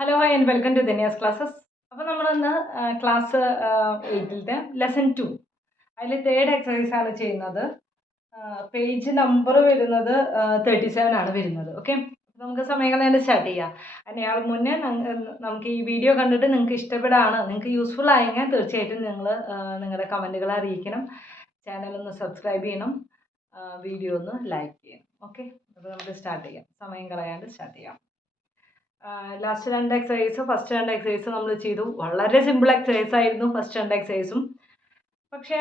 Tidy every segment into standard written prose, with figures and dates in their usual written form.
Hello hi and welcome to Dhanya's classes. അപ്പോൾ നമ്മളിന്ന് class 8ത്തെ lesson 2 അതിൽ തേർഡ് എക്സസൈസാണ് ചെയ്യുന്നത്. പേജ് നമ്പർ വരുന്നത് 37 ആണ് വരുന്നത്. ഓക്കെ, നമുക്ക് സമയം കളയാണ്ട് സ്റ്റാർട്ട് ചെയ്യാം. അതിനയാൾ മുന്നേ നമുക്ക് ഈ വീഡിയോ കണ്ടിട്ട് നിങ്ങൾക്ക് ഇഷ്ടപ്പെടാണ്, നിങ്ങൾക്ക് യൂസ്ഫുൾ ആയെങ്കിൽ തീർച്ചയായിട്ടും നിങ്ങൾ നിങ്ങളുടെ കമൻറ്റുകൾ അറിയിക്കണം. ചാനലൊന്ന് സബ്സ്ക്രൈബ് ചെയ്യണം, വീഡിയോ ഒന്ന് ലൈക്ക് ചെയ്യണം. ഓക്കെ, അപ്പോൾ നമുക്ക് സ്റ്റാർട്ട് ചെയ്യാം, സമയം കളയാണ്ട് സ്റ്റാർട്ട് ചെയ്യാം. ലാസ്റ്റ് രണ്ട് എക്സസൈസ്, ഫസ്റ്റ് രണ്ട് എക്സസൈസ് നമ്മൾ ചെയ്തു. വളരെ സിമ്പിൾ എക്സസൈസ് ആയിരുന്നു ഫസ്റ്റ് രണ്ട് എക്സസൈസും. പക്ഷേ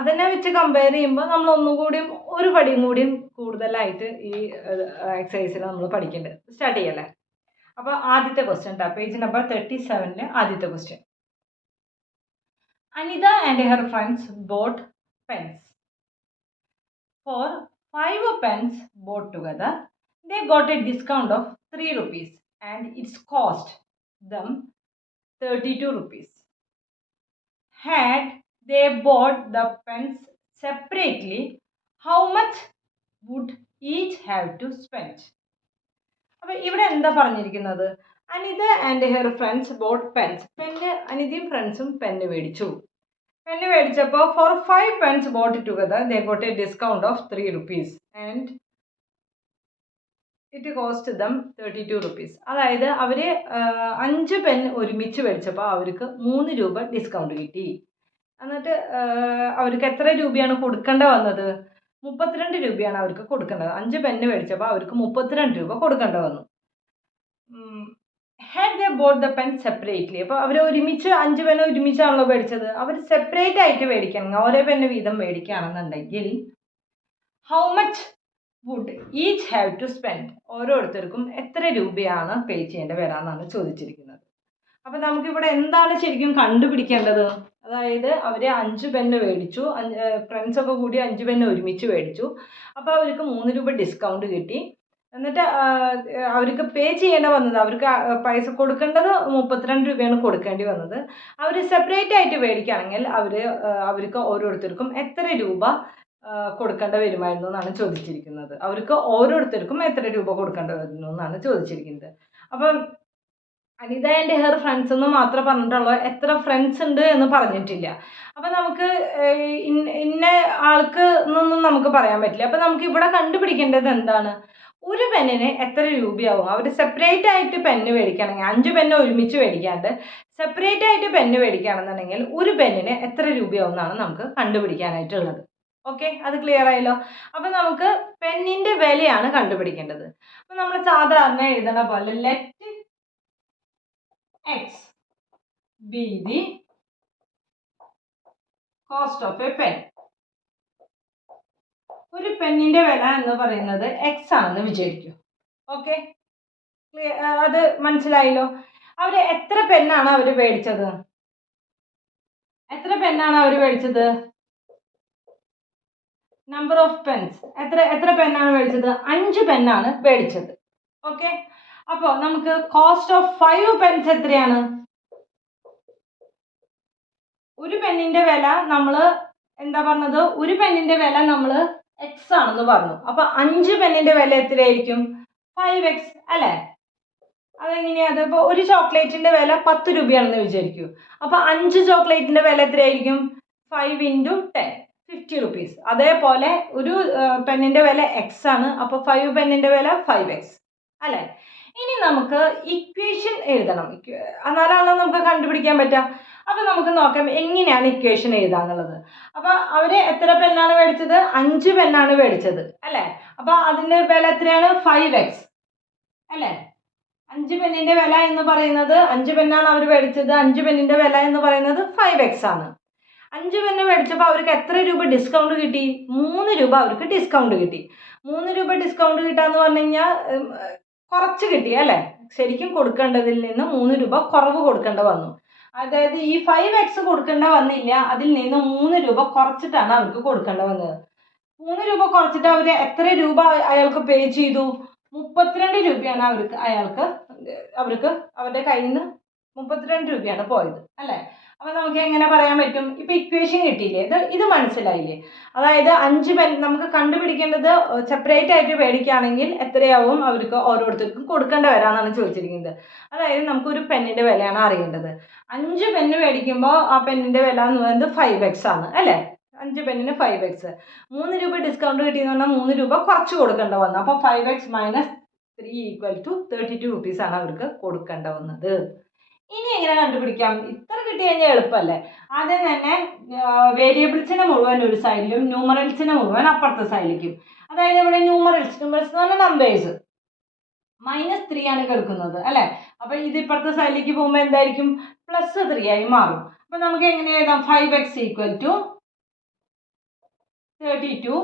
അതിനെ വെച്ച് കമ്പയർ ചെയ്യുമ്പോൾ നമ്മൾ ഒന്നുകൂടിയും ഒരു പടിയും കൂടിയും കൂടുതലായിട്ട് ഈ എക്സസൈസിൽ നമ്മൾ പഠിക്കേണ്ടത്. സ്റ്റാർട്ട് ചെയ്യല്ലേ? അപ്പോൾ ആദ്യത്തെ ക്വസ്റ്റ്യൻ ട്ടാ, പേജ് നമ്പർ 37 ആദ്യത്തെ question. Anitha and her friends bought pens. For 5 pens bought together, they got a discount of 3 rupees and it's cost them 32 rupees. Had they bought the pens separately, how much would each have to spend? അപ്പോൾ ഇവിടെ എന്താ പറഞ്ഞിരിക്കുന്നത്? Anita and her friends bought pens. Pen അനിതയും ഫ്രണ്ട്സും pen മേടിച്ചു. Pen മേടിച്ചപ്പോൾ four 5 pens bought together, they got a discount of 3 rupees and it cost dum 32 rupees. അതായത് അവർ 5 pen ഒരുമിച്ച് മേടിച്ചപ്പോൾ അവർക്ക് 3 രൂപ ഡിസ്കൗണ്ട് കിട്ടി. എന്നിട്ട് അവർക്ക് എത്ര രൂപയാണ് കൊടുക്കേണ്ട വന്നത്? 32 രൂപയാണ് അവർക്ക് കൊടുക്കേണ്ടത്. 5 പെന്ന് മേടിച്ചപ്പോൾ അവർക്ക് 32 രൂപ കൊടുക്കേണ്ട വന്നു. Had they boat the pen separately. അപ്പോൾ അവർ ഒരുമിച്ച് 5 പെന്ന് ഒരുമിച്ചാണല്ലോ മേടിച്ചത്. അവർ സെപ്പറേറ്റ് ആയിട്ട് മേടിക്കണം, ഓരോ പെന്ന് വീതം മേടിക്കുകയാണെന്നുണ്ടെങ്കിൽ how much would each have to spend, ഓരോരുത്തർക്കും എത്ര രൂപയാണ് പേ ചെയ്യേണ്ടി വരാമെന്നാണ് ചോദിച്ചിരിക്കുന്നത്. അപ്പം നമുക്കിവിടെ എന്താണ് ശരിക്കും കണ്ടുപിടിക്കേണ്ടത്? അതായത് അവർ 5 പെന്ന് മേടിച്ചു, ഫ്രണ്ട്സൊക്കെ കൂടി 5 പെന്ന് ഒരുമിച്ച് മേടിച്ചു. അപ്പോൾ അവർക്ക് 3 രൂപ ഡിസ്കൗണ്ട് കിട്ടി. എന്നിട്ട് അവർക്ക് പേ ചെയ്യേണ്ടി വന്നത്, അവർക്ക് പൈസ കൊടുക്കേണ്ടത് 32 രൂപയാണ് കൊടുക്കേണ്ടി വന്നത്. അവർ സെപ്പറേറ്റ് ആയിട്ട് മേടിക്കുകയാണെങ്കിൽ അവർക്ക് ഓരോരുത്തർക്കും എത്ര രൂപ കൊടുക്കേണ്ട വരുമായിരുന്നു എന്നാണ് ചോദിച്ചിരിക്കുന്നത്. അവർക്ക് ഓരോരുത്തർക്കും എത്ര രൂപ കൊടുക്കേണ്ടി വരുന്നു എന്നാണ് ചോദിച്ചിരിക്കുന്നത്. അപ്പം അനിത ആൻഡ് ഹെർ ഫ്രണ്ട്സ് എന്ന് മാത്രമേ പറഞ്ഞിട്ടുള്ളൂ, എത്ര ഫ്രണ്ട്സ് ഉണ്ട് എന്ന് പറഞ്ഞിട്ടില്ല. അപ്പം നമുക്ക് ഇന്ന ആൾക്ക് എന്നൊന്നും നമുക്ക് പറയാൻ പറ്റില്ല. അപ്പം നമുക്ക് ഇവിടെ കണ്ടുപിടിക്കേണ്ടത് എന്താണ്? ഒരു പെന്നിന് എത്ര രൂപയാവും? അവർ സെപ്പറേറ്റ് ആയിട്ട് പെന്ന് മേടിക്കുകയാണെങ്കിൽ, 5 പെന്ന് ഒരുമിച്ച് മേടിക്കാണ്ട് സെപ്പറേറ്റ് ആയിട്ട് പെന്ന് മേടിക്കുകയാണെന്നുണ്ടെങ്കിൽ ഒരു പെന്നിന് എത്ര രൂപയാവും എന്നാണ് നമുക്ക് കണ്ടുപിടിക്കാനായിട്ടുള്ളത്. ഓക്കെ, അത് ക്ലിയർ ആയല്ലോ. അപ്പം നമുക്ക് പെന്നിൻ്റെ വിലയാണ് കണ്ടുപിടിക്കേണ്ടത്. അപ്പം നമ്മൾ സാധാരണ എഴുതണ പോലെ let x be the cost of A pen. ഒരു പെന്നിൻ്റെ വില എന്ന് പറയുന്നത് എക്സ് ആണെന്ന് വിചാരിക്കും. ഓക്കെ, അത് മനസ്സിലായല്ലോ. അവർ എത്ര പെന്നാണ് അവർ മേടിച്ചത്? എത്ര പെന്നാണ് അവർ മേടിച്ചത്? Number of pens. എത്ര പെന്നാണ് മേടിച്ചത്? 5 പെന്നാണ് മേടിച്ചത്. ഓക്കെ, അപ്പോൾ നമുക്ക് കോസ്റ്റ് ഓഫ് 5 പെൻസ് എത്രയാണ്? ഒരു പെന്നിന്റെ വില നമ്മൾ എന്താ പറഞ്ഞത്? ഒരു പെന്നിന്റെ വില നമ്മൾ എക്സ് ആണെന്ന് പറഞ്ഞു. അപ്പൊ 5 പെന്നിന്റെ വില എത്രയായിരിക്കും? 5x അല്ലേ? അതെങ്ങനെയാ? അതിപ്പോൾ ഒരു ചോക്ലേറ്റിന്റെ വില 10 രൂപയാണെന്ന് വിചാരിക്കൂ. അപ്പൊ 5 ചോക്ലേറ്റിന്റെ വില എത്രയായിരിക്കും? 5 × 10, 50 rupees. അതേപോലെ ഒരു പെന്നിന്റെ വില എക്സ് ആണ്, അപ്പോൾ 5 പെന്നിന്റെ വില 5x അല്ലേ? ഇനി നമുക്ക് ഇക്വേഷൻ എഴുതണം, എന്നാലാണല്ലോ നമുക്ക് കണ്ടുപിടിക്കാൻ പറ്റുക. അപ്പം നമുക്ക് നോക്കാം എങ്ങനെയാണ് ഇക്വേഷൻ എഴുതാന്നുള്ളത്. അപ്പോൾ അവർ എത്ര പെന്നാണ് മേടിച്ചത്? 5 പെന്നാണ് മേടിച്ചത് അല്ലേ? അപ്പോൾ അതിൻ്റെ വില എത്രയാണ്? 5x അല്ലേ? 5 പെന്നിന്റെ വില എന്ന് പറയുന്നത്, 5 പെന്നാണ് അവർ മേടിച്ചത്, 5 പെന്നിന്റെ വില എന്ന് പറയുന്നത് 5x ആണ്. 5 പെന്ന് മേടിച്ചപ്പോൾ അവർക്ക് എത്ര രൂപ ഡിസ്കൗണ്ട് കിട്ടി? 3 രൂപ അവർക്ക് ഡിസ്കൗണ്ട് കിട്ടി. 3 രൂപ ഡിസ്കൗണ്ട് കിട്ടാന്ന് പറഞ്ഞു കഴിഞ്ഞാൽ കുറച്ച് കിട്ടി അല്ലേ? ശരിക്കും കൊടുക്കേണ്ടതിൽ നിന്ന് 3 രൂപ കുറവ് കൊടുക്കേണ്ട വന്നു. അതായത് ഈ 5x കൊടുക്കേണ്ട വന്നില്ല, അതിൽ നിന്ന് 3 രൂപ കുറച്ചിട്ടാണ് അവർക്ക് കൊടുക്കേണ്ട വന്നത്. 3 രൂപ കുറച്ചിട്ട് അവർ എത്ര രൂപ അയാൾക്ക് പേ ചെയ്തു? 32 രൂപയാണ് അവർക്ക് അവരുടെ കയ്യിൽ നിന്ന് 32 രൂപയാണ് പോയത് അല്ലേ? അപ്പോൾ നമുക്ക് എങ്ങനെ പറയാൻ പറ്റും? ഇപ്പോൾ ഇക്വേഷൻ കിട്ടിയില്ലേ, ഇത് മനസ്സിലായില്ലേ? അതായത് 5 പെൻ നമുക്ക് കണ്ടുപിടിക്കേണ്ടത് സെപ്പറേറ്റ് ആയിട്ട് മേടിക്കുകയാണെങ്കിൽ എത്രയാവും അവർക്ക് ഓരോരുത്തർക്കും കൊടുക്കേണ്ട വരാമെന്നാണ് ചോദിച്ചിരിക്കുന്നത്. അതായത് നമുക്കൊരു പെന്നിൻ്റെ വിലയാണ് അറിയേണ്ടത്. 5 പെന്ന് മേടിക്കുമ്പോൾ ആ പെന്നിൻ്റെ വില എന്ന് പറയുന്നത് 5x ആണ് അല്ലേ? 5 പെന്നിന് 5x. 3 രൂപ ഡിസ്കൗണ്ട് കിട്ടിയെന്ന് പറഞ്ഞാൽ 3 രൂപ കുറച്ച് കൊടുക്കേണ്ട വന്നു. അപ്പോൾ 5x മൈനസ് 3 = 32 rupees ആണ് അവർക്ക് കൊടുക്കേണ്ട വന്നത്. ഇനി എങ്ങനെ കണ്ടുപിടിക്കാം? ഇത്ര കിട്ടി കഴിഞ്ഞാൽ എളുപ്പമല്ലേ. ആദ്യം തന്നെ വേരിയബിൾസിനെ മുഴുവൻ ഒരു സൈഡിലും ന്യൂമറൽസിനെ മുഴുവൻ അപ്പുറത്തെ സൈഡിലേക്കും. അതായത് ഇവിടെ ന്യൂമറൽസ് എന്ന് പറഞ്ഞാൽ നമ്പേഴ്സ് -3 ആണ് കിടക്കുന്നത് അല്ലേ? അപ്പോൾ ഇത് ഇപ്പുറത്തെ സൈഡിലേക്ക് പോകുമ്പോൾ എന്തായിരിക്കും? +3 ആയി മാറും. അപ്പോൾ നമുക്ക് എങ്ങനെ എഴുതാം? 5x = 32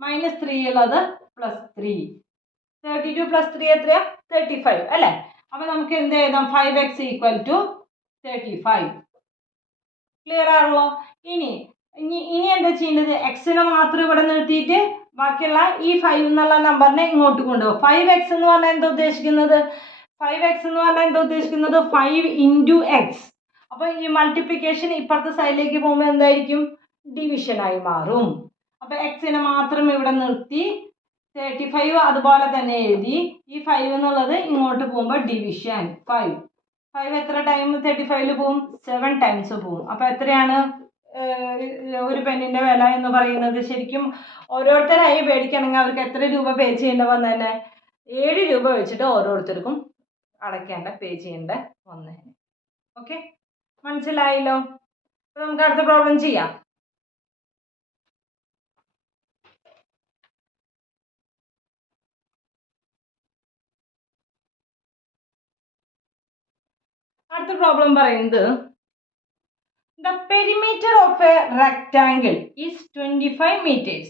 -3 ഉള്ളത് +3. 32 + 3 എത്രയാ? 35 അല്ലേ? അപ്പോൾ നമുക്ക് എന്ത് എഴുതാം? 5x = 35. ക്ലിയർ ആണല്ലോ? ഇനി എന്താ ചെയ്യേണ്ടത്? എക്സിനെ മാത്രം ഇവിടെ നിർത്തിയിട്ട് ബാക്കിയുള്ള ഈ 5 എന്നുള്ള നമ്പറിനെ ഇങ്ങോട്ട് കൊണ്ടുപോകും. 5x എന്ന് പറഞ്ഞാൽ എന്താ ഉദ്ദേശിക്കുന്നത്? 5x എന്ന് പറഞ്ഞാൽ എന്താ ഉദ്ദേശിക്കുന്നത്? 5 × x. അപ്പോൾ ഈ മൾട്ടിപ്ലിക്കേഷൻ ഇപ്പുറത്തെ സൈഡിലേക്ക് പോകുമ്പോൾ എന്തായിരിക്കും? ഡിവിഷനായി മാറും. അപ്പോൾ എക്സിനെ മാത്രം ഇവിടെ നിർത്തി 35 അതുപോലെ തന്നെ എഴുതി. ഈ 5 എന്നുള്ളത് ഇങ്ങോട്ട് പോകുമ്പോൾ ഡിവിഷൻ 5 എത്ര ടൈം 35ൽ പോവും? 7 times പോവും. അപ്പോൾ എത്രയാണ് ഒരു പെന്നിൻ്റെ വില എന്ന് പറയുന്നത്? ശരിക്കും ഓരോരുത്തരായി മേടിക്കണമെങ്കിൽ അവർക്ക് എത്ര രൂപ പേ ചെയ്യേണ്ട വന്നതന്നെ? 7 രൂപ വെച്ചിട്ട് ഓരോരുത്തർക്കും പേ ചെയ്യേണ്ട വന്നേനെ. ഓക്കെ, മനസ്സിലായല്ലോ? അപ്പോൾ നമുക്ക് അടുത്ത പ്രോബ്ലം ചെയ്യാം. അടുത്ത പ്രോബ്ലം പറയുന്നത് the perimeter of a rectangle is 25 meters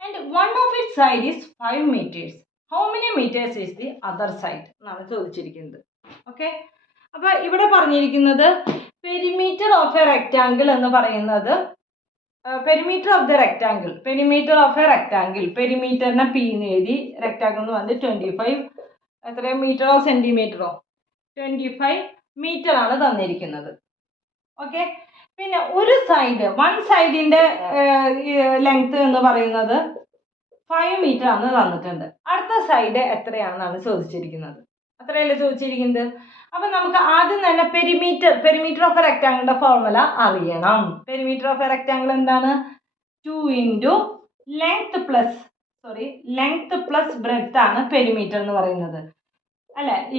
and one of its side is 5 meters. How many meters is the other side? എന്നാണ് ചോദിച്ചിരിക്കുന്നത്. ഓക്കെ, അപ്പോൾ ഇവിടെ പറഞ്ഞിരിക്കുന്നത് പെരിമീറ്റർ ഓഫ് എ റെക്റ്റാങ്കിൾ എന്ന് പറയുന്നത് പെരിമീറ്റർ ഓഫ് ദ റെക്റ്റാങ്കിൾ, പെരിമീറ്ററിനെ P എന്ന് എഴുതി, റെക്റ്റാങ്കിൾ എന്ന് പറഞ്ഞത് 25 എത്രയോ മീറ്ററോ സെൻറ്റിമീറ്ററോ 25 മീറ്റർ ആണ് തന്നിരിക്കുന്നത്. ഓക്കെ, പിന്നെ ഒരു സൈഡ് വൺ സൈഡിൻ്റെ ലെങ്ത് എന്ന് പറയുന്നത് 5 മീറ്റർ ആണ് തന്നിട്ടുണ്ട്. അടുത്ത സൈഡ് എത്രയാണെന്നാണ് ചോദിച്ചിരിക്കുന്നത്. അത്രയല്ലേ ചോദിച്ചിരിക്കുന്നത്. അപ്പം നമുക്ക് ആദ്യം തന്നെ പെരിമീറ്റർ ഓഫ് എ റെക്റ്റാങ്കിളിൻ്റെ ഫോർമുല അറിയണം. പെരിമീറ്റർ ഓഫ് എ റെക്റ്റാങ്കിൾ എന്താണ്? 2 × ലെങ്ത് പ്ലസ് ബ്രെഡ്ത്ത് ആണ് പെരിമീറ്റർ എന്ന് പറയുന്നത് അല്ലേ? =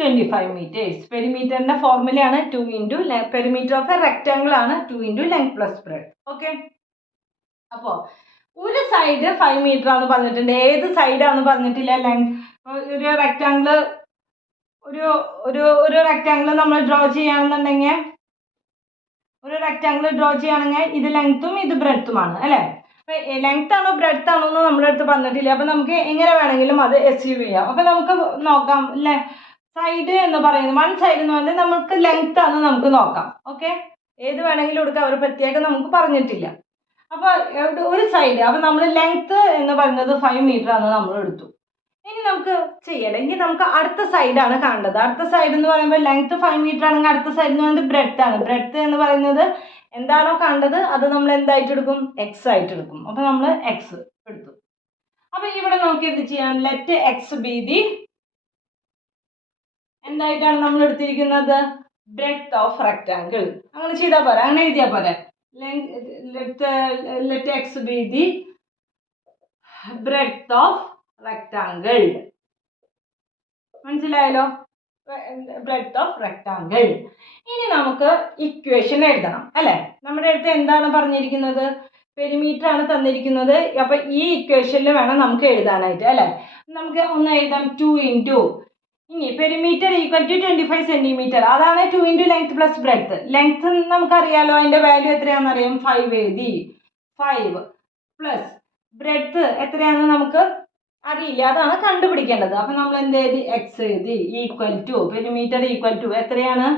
25 meters. പെരിമീറ്ററിൻ്റെ ഫോർമുലയാണ് 2 × perimeter of A rectangle ആണ് 2 × ലെങ്ത് പ്ലസ് ബ്രെഡ്ത്ത്. ഓക്കെ, അപ്പോൾ ഒരു സൈഡ് 5 മീറ്റർ ആണെന്ന് പറഞ്ഞിട്ടുണ്ട്. ഏത് സൈഡാണെന്ന് പറഞ്ഞിട്ടില്ല. ഒരു റെക്റ്റാങ്കിൾ ഒരു റെക്റ്റാങ്കിൾ നമ്മൾ ഡ്രോ ചെയ്യുകയാണെന്നുണ്ടെങ്കിൽ ഇത് ലെങ്ത്തും ഇത് ബ്രെഡ്ത്തുമാണ് അല്ലേ? അപ്പോൾ ലെങ്ത് ആണോ ബ്രെഡ്ത്ത് ആണോ എന്ന് നമ്മുടെ അടുത്ത് പറഞ്ഞിട്ടില്ല. അപ്പോൾ നമുക്ക് എങ്ങനെ വേണമെങ്കിലും അത് അസ്യൂം ചെയ്യാം. അപ്പോൾ നമുക്ക് നോക്കാം അല്ലേ? സൈഡ് എന്ന് പറയുന്നത് വൺ സൈഡ് എന്ന് പറഞ്ഞാൽ നമുക്ക് ലെങ്ത് ആണ് നമുക്ക് നോക്കാം. ഓക്കെ, ഏത് വേണമെങ്കിലും എടുക്കാം, അവർ പ്രത്യേകം നമുക്ക് പറഞ്ഞിട്ടില്ല. അപ്പോൾ ഒരു സൈഡ്, അപ്പോൾ നമ്മൾ ലെങ്ത് എന്ന് പറയുന്നത് 5 മീറ്റർ ആണ് നമ്മൾ എടുത്തു. ഇനി നമുക്ക് ചെയ്യണമെങ്കിൽ നമുക്ക് അടുത്ത സൈഡാണ് കാണേണ്ടത്. അടുത്ത സൈഡ് എന്ന് പറയുമ്പോൾ ലെങ്ത് 5 മീറ്റർ ആണെങ്കിൽ അടുത്ത സൈഡ് എന്ന് പറയുന്നത് ബ്രെഡ്ത്ത് ആണ്. ബ്രെഡ്ത്ത് എന്ന് പറയുന്നത് എന്താണോ കണ്ടത് അത് നമ്മൾ എന്തായിട്ട് എടുക്കും? എക്സ് ആയിട്ട് എടുക്കും. അപ്പോൾ നമ്മൾ എക്സ് എടുത്തു. അപ്പോൾ ഇവിടെ നമുക്ക് എന്ത് ചെയ്യാം? ലെറ്റ് എക്സ് ബി ദി എന്തായിട്ടാണ് നമ്മൾ എടുത്തിരിക്കുന്നത്? Breadth of rectangle. അങ്ങനെ ചെയ്താൽ പോരെ, അങ്ങനെ എഴുതിയാൽ പോരെ. Let x be the breadth of rectangle. മനസ്സിലായല്ലോ? Breadth of rectangle. ഇനി നമുക്ക് ഇക്വേഷൻ എഴുതണം അല്ലേ? നമ്മുടെ അടുത്ത് എന്താണ് പറഞ്ഞിരിക്കുന്നത്? പെരിമീറ്റർ ആണ് തന്നിരിക്കുന്നത്. അപ്പോൾ ഈ ഇക്വേഷനിൽ വേണം നമുക്ക് എഴുതാനായിട്ട് അല്ലേ? നമുക്ക് ഒന്ന് എഴുതാം 2 × ഇനി പെരിമീറ്റർ = 25 centimeter. അതാണ് 2 × ലെങ്ത് പ്ലസ് ബ്രെഡ്ത്ത്. ലെങ്ത് നമുക്കറിയാലോ, അതിൻ്റെ വാല്യൂ എത്രയാണെന്ന് അറിയാം. 5 എഴുതി. 5 പ്ലസ് ബ്രെഡ്ത്ത് എത്രയാണെന്ന് നമുക്ക് അറിയില്ല, അതാണ് കണ്ടുപിടിക്കേണ്ടത്. അപ്പം നമ്മൾ എന്ത് എഴുതി? എക്സ് എഴുതി. പെരിമീറ്റർ = എത്രയാണ്?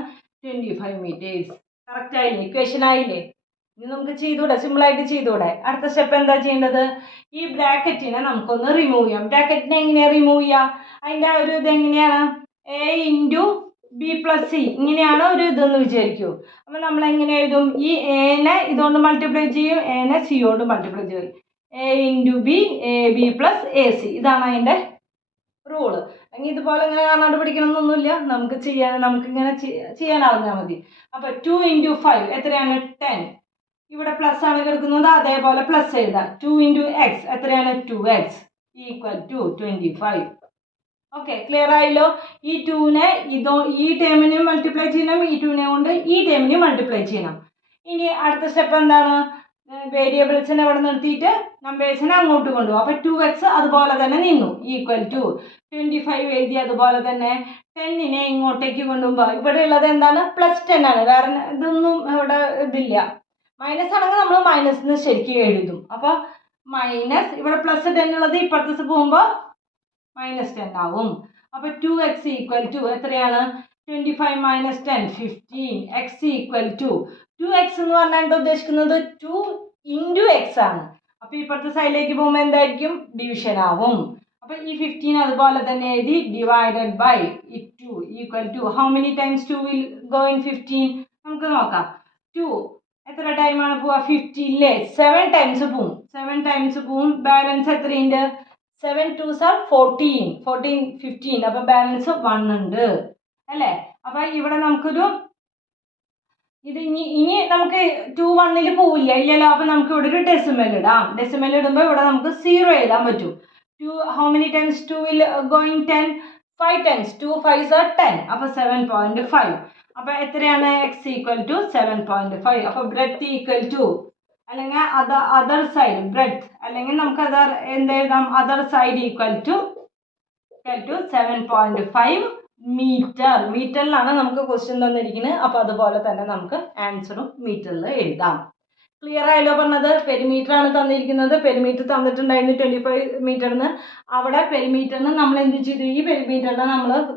25 meters. കറക്റ്റ് ആയില്ലേ? ഇക്വേഷൻ ആയില്ലേ? ഇനി നമുക്ക് ചെയ്തൂടെ? സിമ്പിളായിട്ട് ചെയ്തൂടെ? അടുത്ത സ്റ്റെപ്പ് എന്താ ചെയ്യേണ്ടത്? ഈ ബ്രാക്കറ്റിനെ നമുക്കൊന്ന് റിമൂവ് ചെയ്യാം. ബ്രാക്കറ്റിനെ എങ്ങനെയാണ് റിമൂവ് ചെയ്യുക? അതിൻ്റെ ഒരു ഇതെങ്ങനെയാണ്? a × ബി പ്ലസ് സി ഇങ്ങനെയാണ് ഒരു ഇതെന്ന് വിചാരിക്കൂ. അപ്പം നമ്മൾ എങ്ങനെ എഴുതും? ഈ എനെ ഇതുകൊണ്ട് മൾട്ടിപ്ലൈ ചെയ്യും, എനെ സി കൊണ്ട് മൾട്ടിപ്ലൈ ചെയ്യും. A into B, A B plus A C, ഇതാണ് അതിൻ്റെ റൂള്. അല്ലെങ്കിൽ ഇതുപോലെ ഇങ്ങനെ കാണാണ്ട് പഠിക്കണമെന്നൊന്നുമില്ല, നമുക്കിങ്ങനെ ചെയ്യാൻ അറിഞ്ഞാൽ മതി. അപ്പോൾ 2 ഇൻറ്റു 5 എത്രയാണ്? 10. ഇവിടെ പ്ലസ് ആണ് കിടക്കുന്നത്, അതേപോലെ പ്ലസ് എഴുതാം. 2 ഇൻറ്റു എക്സ് എത്രയാണ്? 2x equal to 25. Okay, clear ആയല്ലോ? ഈ 2നെ ഈ ടേമിനെ മൾട്ടിപ്ലൈ ചെയ്യണം, ഈ 2നെ കൊണ്ട് ഈ ടേമിനെ മൾട്ടിപ്ലൈ ചെയ്യണം. ഇനി അടുത്ത സ്റ്റെപ്പ് എന്താണ്? വേരിയബിൾസിനെ ഇവിടെ നിർത്തിയിട്ട് നമ്പേഴ്സിനെ അങ്ങോട്ട് കൊണ്ടുപോകും. അപ്പോൾ 2x അതുപോലെ തന്നെ നിന്നു, ഈക്വൽ ടു 25 എഴുതി. അതുപോലെ തന്നെ 10നെ ഇങ്ങോട്ടേക്ക് കൊണ്ടുപോകുമ്പോൾ ഇവിടെ ഉള്ളത് എന്താണ്? +10 ആണ്, വേറെ ഇതൊന്നും ഇവിടെ ഇതില്ല. മൈനസ് ആണെങ്കിൽ നമ്മൾ മൈനസ് ശരിക്കും എഴുതും. അപ്പോൾ മൈനസ് ഇവിടെ +10 ഉള്ളത് ഇപ്പുറത്ത് പോകുമ്പോൾ -10 ആവും. അപ്പോൾ 2x ഈക്വൽ ടു എത്രയാണ്? 25 - 10 15. x ഈക്വൽ ടു 2x എന്ന് പറഞ്ഞാൽ എന്താ ഉദ്ദേശിക്കുന്നത്? 2 ഇൻറ്റു എക്സ് ആണ്. അപ്പോൾ ഇപ്പുറത്തെ സൈഡിലേക്ക് പോകുമ്പോൾ എന്തായിരിക്കും? ഡിവിഷൻ ആവും. അപ്പോൾ ഈ 15 അതുപോലെ തന്നെ എഴുതി, divided by 2 equal to how many times 2 will go in 15? നമുക്ക് നോക്കാം. 2 എത്ര ടൈമാണ് പോവുക? 15 7 ടൈംസ് പോവും. 7 ടൈംസ് പോവും. ബാലൻസ് എത്രയുണ്ട്? 7 2s are 14. 14 15. അപ്പോൾ ബാലൻസ് 1 ഉണ്ട് അല്ലേ? അപ്പോൾ ഇവിടെ നമുക്കൊരു ഇനി നമുക്ക് 2 1ൽ പോവില്ല, ഇല്ലല്ലോ. അപ്പോൾ നമുക്ക് ഇവിടെ ഒരു ഡെസിമൽ ഇടാം. ഡെസിമൽ ഇടുമ്പോൾ ഇവിടെ നമുക്ക് 0 എഴുതാൻ പറ്റും. 2 how many times 2 will going 10? 5 times. 2 5s are 10. അപ്പോൾ 7.5. അപ്പോൾ എത്രയാണ്? x equal to 7.5. അപ്പോൾ ബ്രെഡ്ത്ത് ഈക്വൽ ടു, അല്ലെങ്കിൽ അതർ സൈഡ് ബ്രെഡ്ത്ത്, അല്ലെങ്കിൽ നമുക്ക് എന്തെഴുതാം? Other side equal to 7.5 metre. മീറ്ററിലാണ് നമുക്ക് ക്വസ്റ്റ്യൻ തന്നിരിക്കുന്നത്. അപ്പോൾ അതുപോലെ തന്നെ നമുക്ക് ആൻസറും മീറ്ററിൽ എഴുതാം. ക്ലിയർ ആയല്ലോ പറഞ്ഞത്? പെരിമീറ്റർ ആണ് തന്നിരിക്കുന്നത്. പെരിമീറ്റർ തന്നിട്ടുണ്ടായിരുന്നു 25 മീറ്ററിന്. അവിടെ പെരിമീറ്ററിന് നമ്മൾ എന്ത് ചെയ്തു? ഈ പെരിമീറ്ററിന്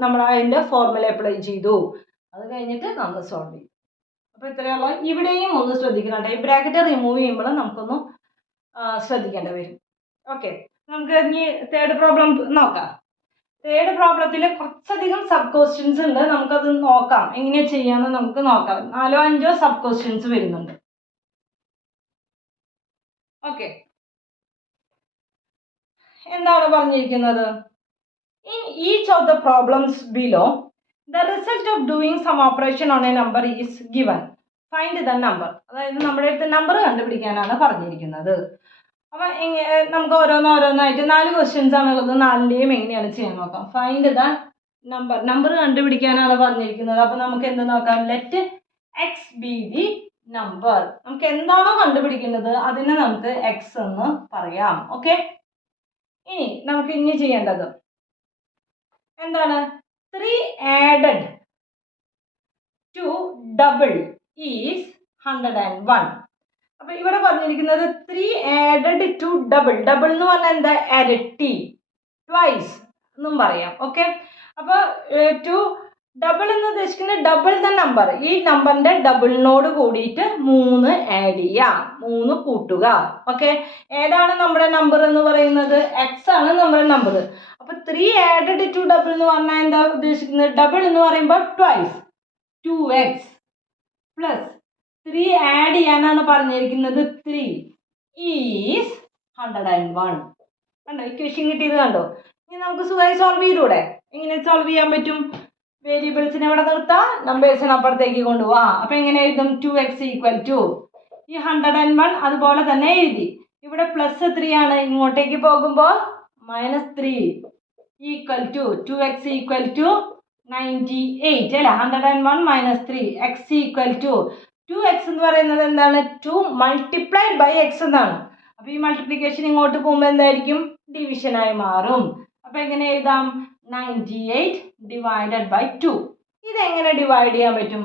നമ്മൾ അതിൻ്റെ ഫോർമുല അപ്ലൈ ചെയ്തു. അത് കഴിഞ്ഞിട്ട് നമ്മൾ സോൾവ് ചെയ്തു. അപ്പോൾ ഇത്രയുള്ള ഇവിടെയും ഒന്ന് ശ്രദ്ധിക്കണം. ഈ ബ്രാക്കറ്റ് റിമൂവ് ചെയ്യുമ്പോൾ നമുക്കൊന്ന് ശ്രദ്ധിക്കേണ്ടി വരും. ഓക്കെ, നമുക്ക് ഇനി തേർഡ് പ്രോബ്ലം നോക്കാം. തേർഡ് പ്രോബ്ലത്തിൽ കുറച്ചധികം സബ് ക്വസ്റ്റ്യൻസ് ഉണ്ട്. നമുക്കത് നോക്കാം, എങ്ങനെ ചെയ്യാമെന്ന് നമുക്ക് നോക്കാം. 4 5 സബ് ക്വസ്റ്റ്യൻസ് വരുന്നുണ്ട്. ഓക്കെ, എന്താണ് പറഞ്ഞിരിക്കുന്നത്? In each of the problems below the result of doing some operation on a number is given. Find the number. അതായത് നമ്മുടെ അടുത്ത് നമ്പർ കണ്ടുപിടിക്കാനാണ് പറഞ്ഞിരിക്കുന്നത്. അപ്പോൾ നമുക്ക് ഓരോന്നായിട്ട് 4 ക്വസ്റ്റ്യൻസ് ആണുള്ളത്. 4ൻ്റെയും എങ്ങനെയാണ് ചെയ്യാൻ നോക്കാം. ഫൈൻഡ് ദ നമ്പർ കണ്ടുപിടിക്കാനാണ് പറഞ്ഞിരിക്കുന്നത്. അപ്പോൾ നമുക്ക് എന്ത് നോക്കാം? Let x be the number. നമുക്ക് എന്താണോ കണ്ടുപിടിക്കുന്നത് അതിനെ നമുക്ക് എക്സ് എന്ന് പറയാം. ഓക്കെ, നമുക്ക് ഇനി ചെയ്യേണ്ടത് എന്താണ്? 3 added to double is 101. അപ്പോൾ ഇവിടെ പറഞ്ഞിരിക്കുന്നത് 3 added to double. ഡബിൾ എന്ന് പറഞ്ഞാൽ എന്താ? ഇരട്ടി, ട്വൈസ് എന്നും പറയാം. ഓക്കെ, അപ്പോൾ ടു ഡബിൾ എന്ന് ഉദ്ദേശിക്കുന്നത് ഡബിൾ ദ നമ്പർ. ഈ നമ്പറിൻ്റെ ഡബിളിനോട് കൂടിയിട്ട് 3 ആഡ് ചെയ്യുക, 3 കൂട്ടുക. ഓക്കെ, ഏതാണ് നമ്മുടെ നമ്പർ എന്ന് പറയുന്നത്? എക്സ് ആണ് നമ്മുടെ നമ്പർ. അപ്പോൾ 3 ആഡഡ് ടു ഡബിൾ എന്ന് പറഞ്ഞാൽ എന്താ ഉദ്ദേശിക്കുന്നത്? ഡബിൾ എന്ന് പറയുമ്പോൾ ട്വൈസ് 2x പ്ലസ് 3 ആഡ് ചെയ്യാനാണ് പറഞ്ഞിരിക്കുന്നത്. 3 ഈസ് 101. കണ്ടോ? ഇക്വേഷൻ കിട്ടിയത് കണ്ടോ? ഇനി നമുക്ക് സുഖമായി സോൾവ് ചെയ്തൂടെ? എങ്ങനെ സോൾവ് ചെയ്യാൻ പറ്റും? വേരിയബിൾസിനെ ഇവിടെ നിർത്താം, നമ്പേഴ്സിനെ അപ്പുറത്തേക്ക് കൊണ്ടുപോവാം. അപ്പോൾ എങ്ങനെ എഴുതും? 2x ഈക്വൽ ടു ഈ 101 അതുപോലെ തന്നെ എഴുതി. ഇവിടെ പ്ലസ് 3 ആണ്, ഇങ്ങോട്ടേക്ക് പോകുമ്പോൾ -3 equal to 2x equal to 98 അല്ലേ? 101 - 3 x ഈക്വൽ ടു 2x എന്ന് പറയുന്നത് എന്താണ്? 2 മൾട്ടിപ്ലൈഡ് ബൈ എക്സ് എന്നാണ്. അപ്പോൾ ഈ മൾട്ടിപ്ലിക്കേഷൻ ഇങ്ങോട്ട് പോകുമ്പോൾ എന്തായിരിക്കും? ഡിവിഷനായി മാറും. അപ്പോൾ എങ്ങനെ എഴുതാം? 98 ഡിവൈഡഡ് ബൈ 2. ഇതെങ്ങനെ ഡിവൈഡ് ചെയ്യാൻ പറ്റും?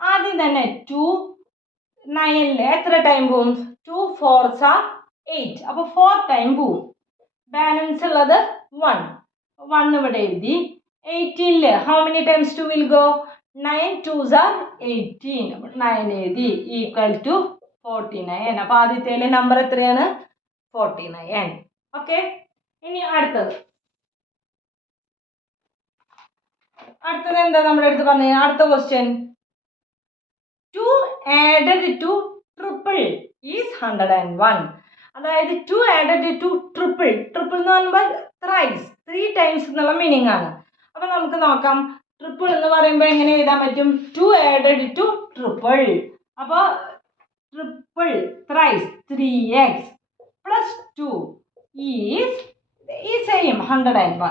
ആദ്യം തന്നെ 2 9ൽ എത്ര ടൈം പോവും? 2 4s are 8. അപ്പോൾ 4 ടൈം പോവും. ബാലൻസ് ഉള്ളത് 1 ഇവിടെ എഴുതി. 18ൽ how many times 2 will go? 9 2s are 18. അപ്പോൾ 9 എഴുതി ഈക്വൽ ടു 49. അപ്പോൾ ആദ്യത്തേലെ നമ്പർ എത്രയാണ്? 49. ഓക്കെ, ഇനി അടുത്തത് അടുത്തത് എന്താ നമ്മുടെ അടുത്ത് പറഞ്ഞത്? അടുത്ത question, 2 added to triple is 101. അതായത് 2 added to triple, ട്രിപ്പിൾ എന്ന് പറയുമ്പോൾ ത്രൈസ്, 3 ടൈംസ് എന്നുള്ള മീനിങ് ആണ്. അപ്പൊ നമുക്ക് നോക്കാം, ട്രിപ്പിൾ എന്ന് പറയുമ്പോൾ എങ്ങനെ എഴുതാൻ പറ്റും? 2 added to triple. അപ്പോൾ triple thrice 3x plus 2 is ഈ സെയിം 101.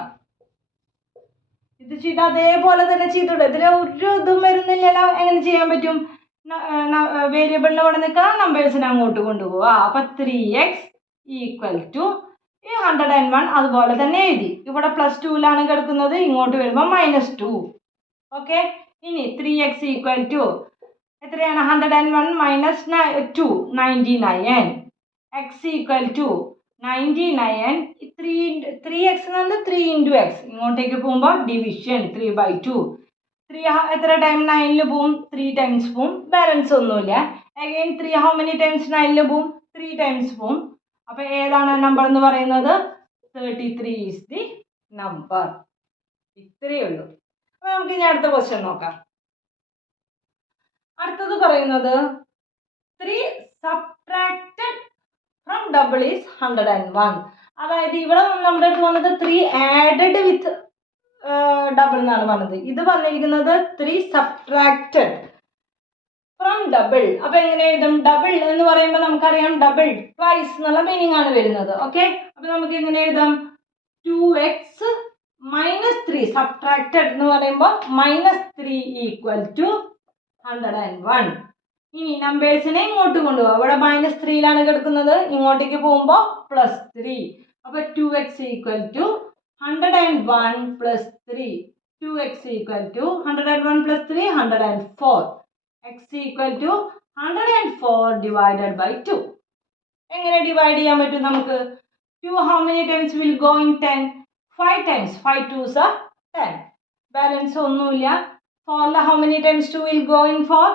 ഇത് ചെയ്ത് അതേപോലെ തന്നെ ചെയ്തോളൂ. ഇതിൽ ഒരു ഇതും വരുന്നില്ലല്ലോ. എങ്ങനെ ചെയ്യാൻ പറ്റും? വേരിയബിളിന് ഇവിടെ നിൽക്കുക, നമ്പേഴ്സിനെ അങ്ങോട്ട് കൊണ്ടുപോവുക. അപ്പം 3x ഈക്വൽ ടു ഈ 101 അതുപോലെ തന്നെ എഴുതി. ഇവിടെ പ്ലസ് 2ലാണ് കിടക്കുന്നത്, ഇങ്ങോട്ട് വരുമ്പോൾ -2. ഓക്കെ, ഇനി 3x ഈക്വൽ ടു എത്രയാണ്? 101 minus 2 99. x equal to 99. 3x എന്ന് പറഞ്ഞാൽ 3 ഇൻറ്റു എക്സ്. ഇങ്ങോട്ടേക്ക് പോകുമ്പോൾ ഡിവിഷൻ 3/2. 3 എത്ര ടൈം 9ൽ പോവും? 3 ടൈംസ് പോവും. ബാലൻസ് ഒന്നുമില്ല. അഗൈൻ 3 ഹൗ മെനി ടൈംസ് 9ൽ പോവും? 3 ടൈംസ് പോവും. അപ്പോൾ ഏതാണ് നമ്പർ എന്ന് പറയുന്നത്? 33 ഈസ് ദി നമ്പർ. ഇത്രയേ ഉള്ളൂ. അപ്പോൾ നമുക്ക് ഇനി അടുത്ത ക്വസ്റ്റ്യൻ നോക്കാം. അടുത്തത് പറയുന്നത് 3 സബ്ട്രാക്റ്റഡ് ഫ്രം ഡബിൾ ഈസ് 101. അതായത് ഇവിടെ നമ്മുടെ അടുത്ത് വന്നത് 3 ആഡഡ് വിത്ത് ഡബിൾ എന്നാണ് പറഞ്ഞത്. ഇത് പറഞ്ഞിരിക്കുന്നത് 3 സബ്ട്രാക്റ്റഡ് ഫ്രം ഡബിൾ. അപ്പൊ എങ്ങനെ എഴുതും? ഡബിൾ എന്ന് പറയുമ്പോൾ നമുക്കറിയാം ഡബിൾ ട്വൈസ് എന്നുള്ള മീനിങ് ആണ് വരുന്നത്. ഓക്കെ, അപ്പൊ നമുക്ക് എങ്ങനെ എഴുതാം? 2x മൈനസ് 3 സബ്ട്രാക്റ്റഡ് എന്ന് പറയുമ്പോൾ -3 ഈക്വൽ ടു 101. ഇനി നമ്പേഴ്സിനെ ഇങ്ങോട്ട് കൊണ്ടുപോകാം. ഇവിടെ -3ലാണ് കിടക്കുന്നത്, ഇങ്ങോട്ടേക്ക് പോകുമ്പോൾ +3. അപ്പൊ 2x equal to 101 plus 3. 2x equal to 101 plus 3 104. x equal to 104 divided by 2. എങ്ങനെ ഡിവൈഡ് ചെയ്യാൻ പറ്റും നമുക്ക്? 2 how many times will go in 10? 5 times. 5 2s are 10. Balance ഒന്നുമില്ല. 4 how many times 2 will go in 4?